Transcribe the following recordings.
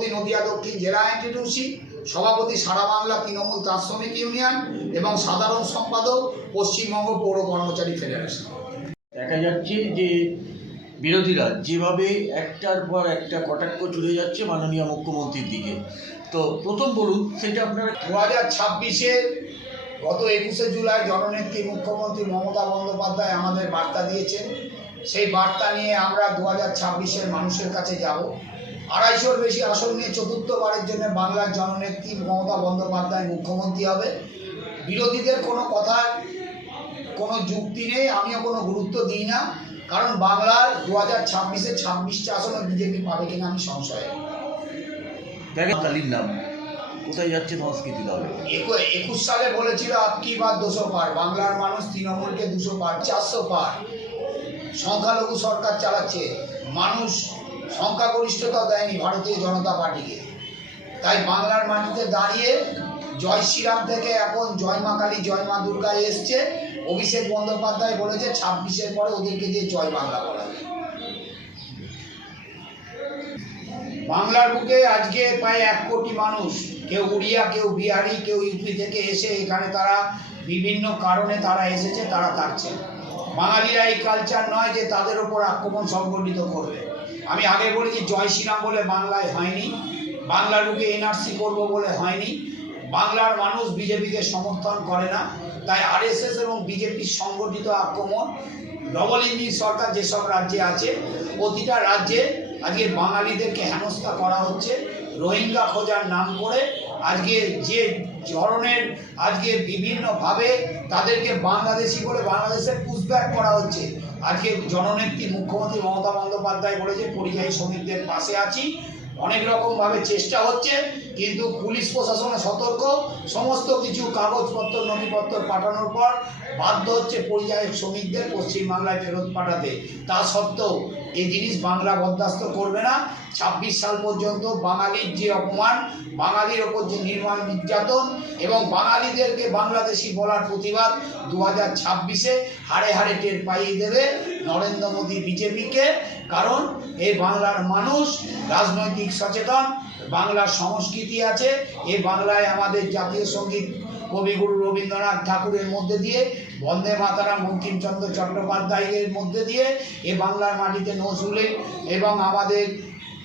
সভাপতি নদিয়া দক্ষিণ জেলা এনটিটিউসি সভাপতি সারা বাংলা তৃণমূল তাঁত শ্রমিক ইউনিয়ন এবং সাধারণ সম্পাদক পশ্চিমবঙ্গ পৌর কর্মচারী ফেডারেশন দেখা যাচ্ছে যে বিরোধীরা যেভাবে একটার পর একটা কটাক্ষ চলে যাচ্ছে মাননীয় মুখ্যমন্ত্রীর দিকে। তো প্রথম বলুন সেটা আপনারা দু হাজার ছাব্বিশের গত একুশে জুলাই জননেত্রী মুখ্যমন্ত্রী মমতা বন্দ্যোপাধ্যায় আমাদের বার্তা দিয়েছেন। সেই বার্তা নিয়ে আমরা দু হাজার ছাব্বিশের মানুষের কাছে যাব। আড়াইশোর বেশি আসন নিয়ে চতুর্থবারের জন্য বাংলার জননেত্রী মমতা বন্দ্যোপাধ্যায় মুখ্যমন্ত্রী হবে। বিরোধীদের কোনো কথার কোনো যুক্তি নেই আমিও কোনো গুরুত্ব দিই না কারণ বাংলার দু হাজার ছাব্বিশে ছাব্বিশটা আসনে বিজেপি পাবে কিনা আমি সংশয়। নাম কোথায় যাচ্ছে সংস্কৃতি একু- একুশ সালে বলেছিল আপকি বার দুশো পার? বাংলার মানুষ তৃণমূলকে দুশো পার চারশো পার। সংখ্যালঘু সরকার চালাচ্ছে। মানুষ সংখ্যাগরিষ্ঠতা দেয়নি ভারতীয় জনতা পার্টিকে। তাই বাংলার মাটিতে দাঁড়িয়ে জয় শ্রীরাম থেকে এখন জয় মা কালী, জয় মা দুর্গা এসছে। অভিষেক বন্দ্যোপাধ্যায় বলেছে, ছাব্বিশের পরে ওদেরকে দিয়ে জয় বাংলা করাবে বাংলার বুকে আজকে প্রায় এক কোটি মানুষ, কেউ উড়িয়া, কেউ বিহারি, কেউ ইউপি থেকে এসে এখানে তারা বিভিন্ন কারণে তারা এসেছে, তারা থাকছে। বাঙালিরা এই কালচার নয় যে তাদের ওপর আক্রমণ সংগঠিত করবে। আমি আগে বলেছি জয় শ্রীরাম বলে বাংলায় হয়নি। বাংলার বুকে এনআরসি করব বলে হয়নি। বাংলার মানুষ বিজেপিকে সমর্থন করে না। তাই আরএসএস এবং বিজেপির সংগঠিত আক্রমণ, ডবল ইঞ্জিন সরকার যেসব রাজ্যে আছে, প্রতিটা রাজ্যে আজকে বাঙালিদেরকে হেনস্থা করা হচ্ছে। রোহিঙ্গা খোঁজার নাম করে আজকে যে ধরনের আজকে বিভিন্নভাবে তাদেরকে বাংলাদেশি বলে বাংলাদেশে পুষব্যাক করা হচ্ছে। আজকে জননেত্রী মুখ্যমন্ত্রী মমতা বন্দ্যোপাধ্যায় বলেছে, পরিযায়ী শ্রমিকদের পাশে আছি। অনেক রকমভাবে চেষ্টা হচ্ছে, কিন্তু পুলিশ প্রশাসনে সতর্ক। সমস্ত কিছু কাগজপত্র, নথিপত্র পাঠানোর পর বাধ্য হচ্ছে পরিযায়ী শ্রমিকদের পশ্চিমবাংলায় ফেরত পাঠাতে। তা সত্ত্বেও এই জিনিস বাংলা বরদাস্ত করবে না। ছাব্বিশ সাল পর্যন্ত বাঙালির যে অপমান, বাঙালির ওপর যে নির্মাণ নির্যাতন এবং বাঙালিদেরকে বাংলাদেশি বলার প্রতিবাদ দু হাজার ছাব্বিশে হাড়ে হাড়ে টের পাইয়ে দেবে নরেন্দ্র মোদী বিজেপিকে। কারণ এই বাংলার মানুষ রাজনৈতিক সচেতন, বাংলার সংস্কৃতি আছে এই বাংলায় আমাদের জাতীয় সংগীত কবিগুরু রবীন্দ্রনাথ ঠাকুরের মধ্যে দিয়ে, বন্দে মাতারাম, বঙ্কিমচন্দ্র চট্টোপাধ্যায়ের মধ্যে দিয়ে, এ বাংলার মাটিতে নজরুলের এবং আমাদের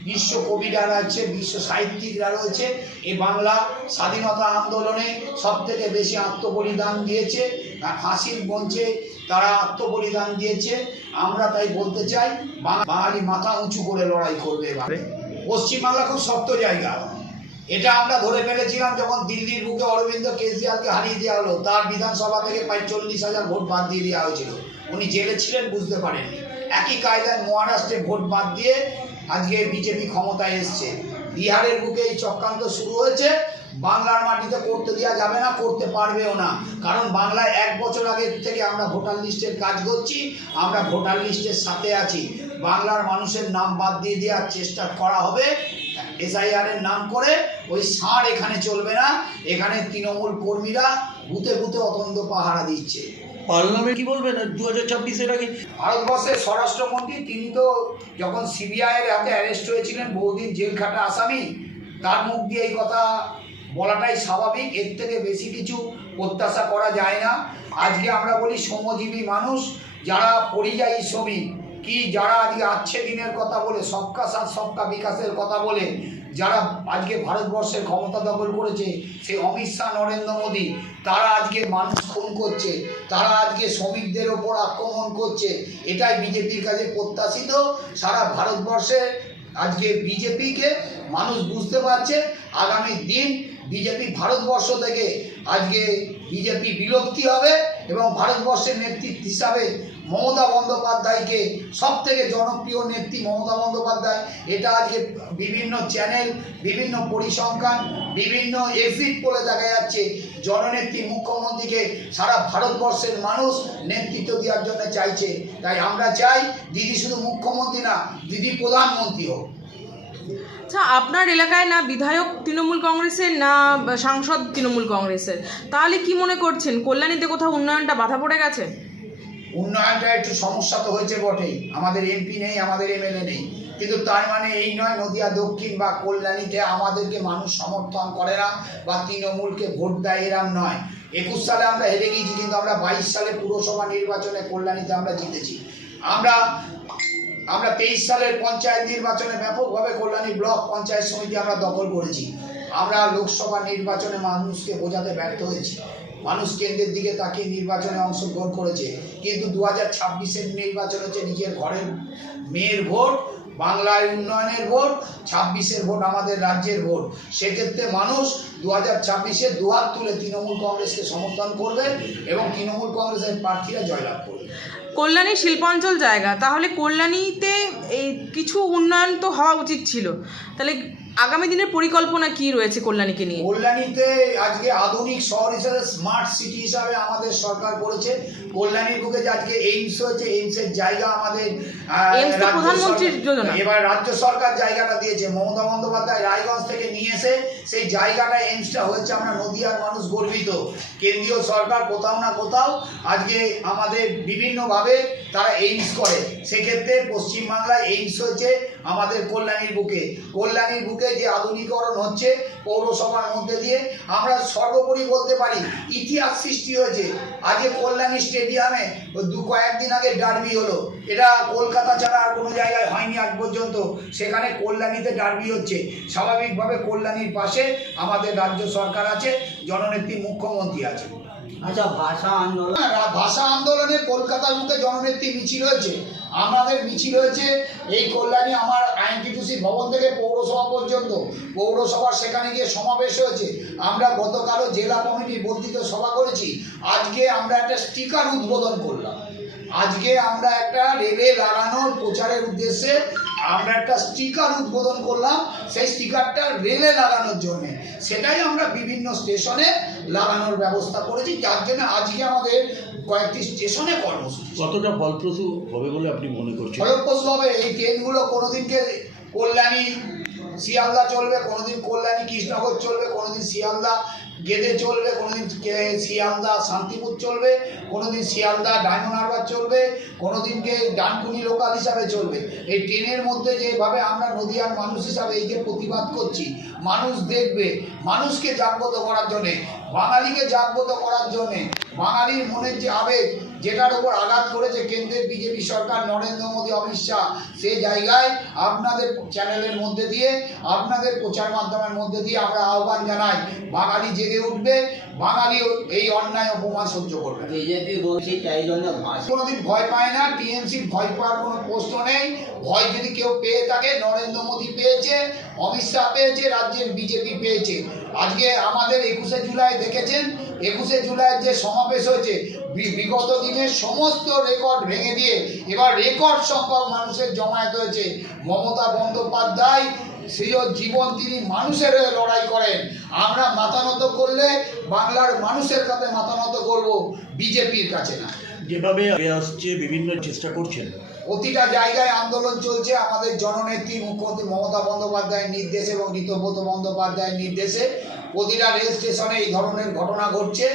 বিশ্ব কবিরা রয়েছে বিশ্ব সাহিত্যিকরা রয়েছে। এ বাংলা স্বাধীনতা আন্দোলনে সব থেকে বেশি আত্মবলিদান দিয়েছে। আর ফাঁসির মঞ্চে তারা আত্মবলিদান দিয়েছে। আমরা তাই বলতে চাই বাঙা- বাঙালি মাথা উঁচু করে লড়াই করবে এবারে। পশ্চিমবাংলা খুব শক্ত জায়গা। এটা আমরা ধরে ফেলেছিলাম যখন দিল্লির বুকে অরবিন্দ কেজরিওয়ালকে হারিয়ে দেওয়া হলো তার বিধানসভা থেকে প্রায় চল্লিশ হাজার ভোট বাদ দিয়ে দেওয়া হয়েছিল। উনি জেলে ছিলেন বুঝতে পারেননি। একই কায়দায় মহারাষ্ট্রে ভোট বাদ দিয়ে আজকে বিজেপি ক্ষমতায় এসছে। বিহারের বুকে এই চক্রান্ত শুরু হয়েছে। বাংলার মাটিতে করতে দেওয়া যাবে না, করতে পারবেও না। কারণ বাংলায় এক বছর আগে থেকে আমরা ভোটার লিস্টের কাজ করছি, আমরা ভোটার লিস্টের সাথে আছি। বাংলার মানুষের নাম বাদ দিয়ে দেওয়ার চেষ্টা করা হবে, এসআইআর এর নাম করে। ওই ষাঁড় এখানে চলবে না। এখানে তৃণমূল কর্মীরা বুতে বুতে অতন্দ পাহারা দিচ্ছে। পার্লামেন্ট কি বলবেন দু হাজার ছাব্বিশের আগে ভারতবর্ষের স্বরাষ্ট্রমন্ত্রী তিনি তো যখন সিবিআই এর হাতে অ্যারেস্ট হয়েছিলেন, বহুদিন জেল খাটা আসামি, তার মুখ দিয়ে এই কথা বলাটাই স্বাভাবিক। এর থেকে বেশি কিছু প্রত্যাশা করা যায় না। আজকে আমরা বলি শ্রমজীবী মানুষ যারা পরিযায়ী শ্রমিক। কি যারা আজকে আচ্ছে দিনের কথা বলে, সবকা সাথ, সবকা বিকাশের কথা বলে, যারা আজকে ভারতবর্ষের ক্ষমতা দখল করেছে, সেই অমিত শাহ, নরেন্দ্র মোদী, তারা আজকে মানুষ খুন করছে, তারা আজকে শ্রমিকদের ওপর আক্রমণ করছে, এটাই বিজেপির কাছে প্রত্যাশিত। সারা ভারতবর্ষে আজকে বিজেপিকে মানুষ বুঝতে পারছে, আগামী দিন বিজেপি ভারতবর্ষ থেকে আজকে বিজেপি বিলুপ্তি হবে এবং ভারতবর্ষের নেতৃত্ব হিসাবে মমতা বন্দ্যোপাধ্যায়কে সব থেকে জনপ্রিয় নেত্রী মমতা বন্দ্যোপাধ্যায়। এটা আজকে বিভিন্ন চ্যানেল বিভিন্ন পরিসংখ্যান, বিভিন্ন এক্সিট বলে দেখা যাচ্ছে। জননেত্রী মুখ্যমন্ত্রীকে সারা ভারতবর্ষের মানুষ নেতৃত্ব দেওয়ার জন্য চাইছে। তাই আমরা চাই দিদি শুধু মুখ্যমন্ত্রী না, দিদি প্রধানমন্ত্রী হোক। আচ্ছা আপনার এলাকায় না বিধায়ক তৃণমূল কংগ্রেসের না সাংসদ তৃণমূল কংগ্রেসের? তাহলে কি মনে করছেন? কল্যাণীতে কোথাও উন্নয়নটা বাধা পড়ে গেছে? উন্নয়নটা একটু সমস্যা তো হয়েছে বটেই। আমাদের এমপি নেই, আমাদের এমএলএ নেই। কিন্তু তার মানে এই নয়, নদিয়া, দক্ষিণ বা কল্যাণীতে আমাদেরকে মানুষ সমর্থন করে না বা তৃণমূলকে ভোট দেয়, এরম নয়। একুশ সালে আমরা হেরে গিয়েছি, কিন্তু আমরা বাইশ সালে পুরসভা নির্বাচনে কল্যাণীতে আমরা জিতেছি। আমরা আমরা তেইশ সালের পঞ্চায়েত নির্বাচনে ব্যাপকভাবে কল্যাণী ব্লক পঞ্চায়েত সমিতি আমরা দখল করেছি। আমরা লোকসভা নির্বাচনে মানুষকে বোঝাতে ব্যর্থ হয়েছি। মানুষ কেন্দ্রের দিকে তাকিয়ে নির্বাচনে অংশগ্রহণ করেছে। কিন্তু দু হাজার ছাব্বিশের নির্বাচন হচ্ছে নিজের ঘরের মেয়ের ভোট, বাংলায় উন্নয়নের ভোট, ছাব্বিশের ভোট আমাদের রাজ্যের ভোট। সেক্ষেত্রে মানুষ দু হাজার ছাব্বিশে দুহাত তুলে তৃণমূল কংগ্রেসকে সমর্থন করবে এবং তৃণমূল কংগ্রেসের প্রার্থীরা জয়লাভ করবে। কল্যাণী শিল্পাঞ্চল জায়গা। তাহলে কল্যাণীতে এই কিছু উন্নয়ন তো হওয়া উচিত ছিল। তাহলে আগামী দিনের পরিকল্পনা কি রয়েছে কল্যাণীকে নিয়ে? কল্যাণীতে আজকে আধুনিক শহর হিসাবে স্মার্ট সিটি হিসাবে আমাদের সরকার করেছে। কল্যাণীর বুকে যে আজকে এইমস হয়েছে এইমসের জায়গা আমাদের প্রধানমন্ত্রীর যোজনা। এবার রাজ্য সরকার জায়গাটা দিয়েছে। মমতা বন্দ্যোপাধ্যায় রায়গঞ্জ থেকে নিয়ে এসে সেই জায়গাটা এইমসটা হয়েছে, আমরা নদিয়ার মানুষ গর্বিত। কেন্দ্রীয় সরকার কোথাও না কোথাও আজকে আমাদের বিভিন্নভাবে তারা এইমস করে। সেক্ষেত্রে পশ্চিমবাংলায় এইমস হয়েছে আমাদের কল্যাণীর বুকে। কল্যাণীর বুকে যে আধুনিকরণ হচ্ছে পৌরসভার মধ্যে দিয়ে, আমরা সর্বোপরি বলতে পারি, ইতিহাস সৃষ্টি হয়েছে। আজকে কল্যাণী স্টেডিয়ামে দু কয়েকদিন আগে ডার্বি হলো। এটা কলকাতা ছাড়া আর কোনো জায়গায় হয়নি আজ পর্যন্ত। সেখানে কল্যাণীতে ডার্বি হচ্ছে। স্বাভাবিকভাবে কল্যাণীর পাশে আমাদের রাজ্য সরকার আছে জননেত্রী মুখ্যমন্ত্রী আছে। আচ্ছা ভাষা আন্দোলন না, ভাষা আন্দোলনে কলকাতার মুখে জননেত্রী মিছিল হয়েছে। আমাদের মিছিল হয়েছে এই কল্যাণী আমার আইনটিটুসি ভবন থেকে পৌরসভা পর্যন্ত। পৌরসভার সেখানে গিয়ে সমাবেশ হয়েছে। আমরা গতকালও জেলা কমিটির বর্ধিত সভা করেছি। আজকে আমরা একটা স্টিকার উদ্বোধন করলাম। আজকে আমরা একটা রেলে লাগানোর প্রচারের উদ্দেশ্যে আমরা একটা স্টিকার উদ্বোধন করলাম। সেই স্টিকারটা রেলে লাগানোর জন্যে। সেটাই আমরা বিভিন্ন স্টেশনে লাগানোর ব্যবস্থা করেছি। যার জন্য আজকে আমাদের কয়েকটি স্টেশনে কর্মসূচি। কতটা ফলপ্রসূ হবে বলে আপনি মনে করছেন? ফলপ্রসূ হবে এই ট্রেনগুলো কোনোদিনকে কল্যাণী শিয়ালদা চলবে, কোনোদিন কল্যাণী, কৃষ্ণনগর চলবে, কোনোদিন শিয়ালদা, গেদে চলবে, কোনোদিন শিয়ালদা, শান্তিপুর চলবে, কোনোদিন শিয়ালদা, ডায়মন্ড হারবার চলবে কোনোদিনকে ডানকুনি লোকাল হিসাবে চলবে। এই ট্রেনের মধ্যে যেভাবে আমরা নদীয়ার মানুষ হিসাবে এই যে প্রতিবাদ করছি, মানুষ দেখবে, মানুষকে জাগ্রত করার জন্যে বাঙালিকে জাগ্রত করার জন্যে বাঙালির মনের যে আবেগ যেটার উপর আঘাত করেছে কেন্দ্রের বিজেপি সরকার নরেন্দ্র মোদী অমিত শাহ সেই জায়গায় আপনাদের চ্যানেলের মধ্যে দিয়ে আপনাদের প্রচার মাধ্যমের মধ্যে দিয়ে আমরা আহ্বান জানাই বাঙালি জেগে উঠবে বাঙালি এই অন্যায় অপমান সহ্য করবে। বিজেপি বলছি তাই জন্য কোনোদিন ভয় পায় না টিএমসি ভয় পাওয়ার কোনো প্রশ্ন নেই ভয় যদি কেউ পেয়ে থাকে নরেন্দ্র মোদী পেয়েছে অমিত শাহ পেয়েছে রাজ্যের বিজেপি পেয়েছে আজকে আমাদের একুশে জুলাই দেখেছেন? একুশে জুলাইয়ের যে সমাবেশ হয়েছে বিগত দিনের সমস্ত রেকর্ড ভেঙে দিয়ে এবার রেকর্ড সংখ্যক মানুষের জমায়েত হয়েছে। মমতা বন্দ্যোপাধ্যায় সেই জীবন তিনি মানুষের হয়ে লড়াই করেন। আমরা মাথা নত করলে বাংলার মানুষের কাছে মাথা নত করব, বিজেপির কাছে না। যেভাবে আসছে, বিভিন্ন চেষ্টা করছেন প্রতিটা জায়গায় আন্দোলন চলছে, আমাদের জননেত্রী মুখ্যমন্ত্রী মমতা বন্দ্যোপাধ্যায়ের নির্দেশে এবং ঋতব্রত বন্দ্যোপাধ্যায়ের নির্দেশে প্রতিটা রেল স্টেশনে এই ধরনের ঘটনা ঘটছে।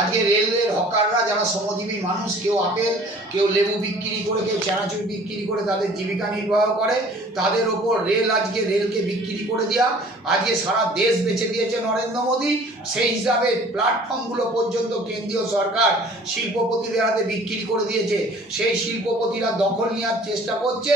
আজকে রেলের হকাররা যারা শ্রমজীবী মানুষ, কেউ আপেল, কেউ লেবু বিক্রি করে, কেউ চানাচুর বিক্রি করে তাদের জীবিকা নির্বাহ করে, তাদের ওপর রেল আজকে রেলকে বিক্রি করে দেওয়া আজকে সারা দেশ বেছে দিয়েছে নরেন্দ্র মোদী। সেই হিসাবে প্ল্যাটফর্মগুলো পর্যন্ত কেন্দ্রীয় সরকার শিল্পপতিদের হাতে বিক্রি করে দিয়েছে। সেই শিল্পপতিরা দখল নেওয়ার চেষ্টা করছে।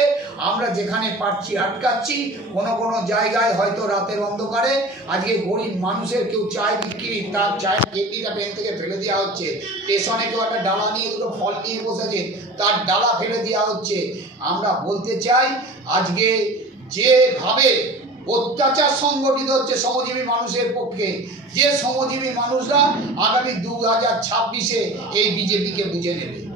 আমরা যেখানে পারছি আটকাচ্ছি, কোনো কোনো জায়গায় হয়তো রাতের অন্ধকারে। আজকে গরিব মানুষের কেউ চায় বিক্রি, তার চায়ের কেটলিটা ট্রেন থেকে ফেলে দেওয়া হচ্ছে। স্টেশনে কেউ একটা ডালা নিয়ে দুটো ফল নিয়ে বসেছে, তার ডালা ফেলে দেওয়া হচ্ছে। আমরা বলতে চাই, আজকে যেভাবে অত্যাচার সংগঠিত হচ্ছে শ্রমজীবী মানুষের পক্ষে, যে শ্রমজীবী মানুষরা আগামী দু হাজার ছাব্বিশে এই বিজেপিকে বুঝে নেবে।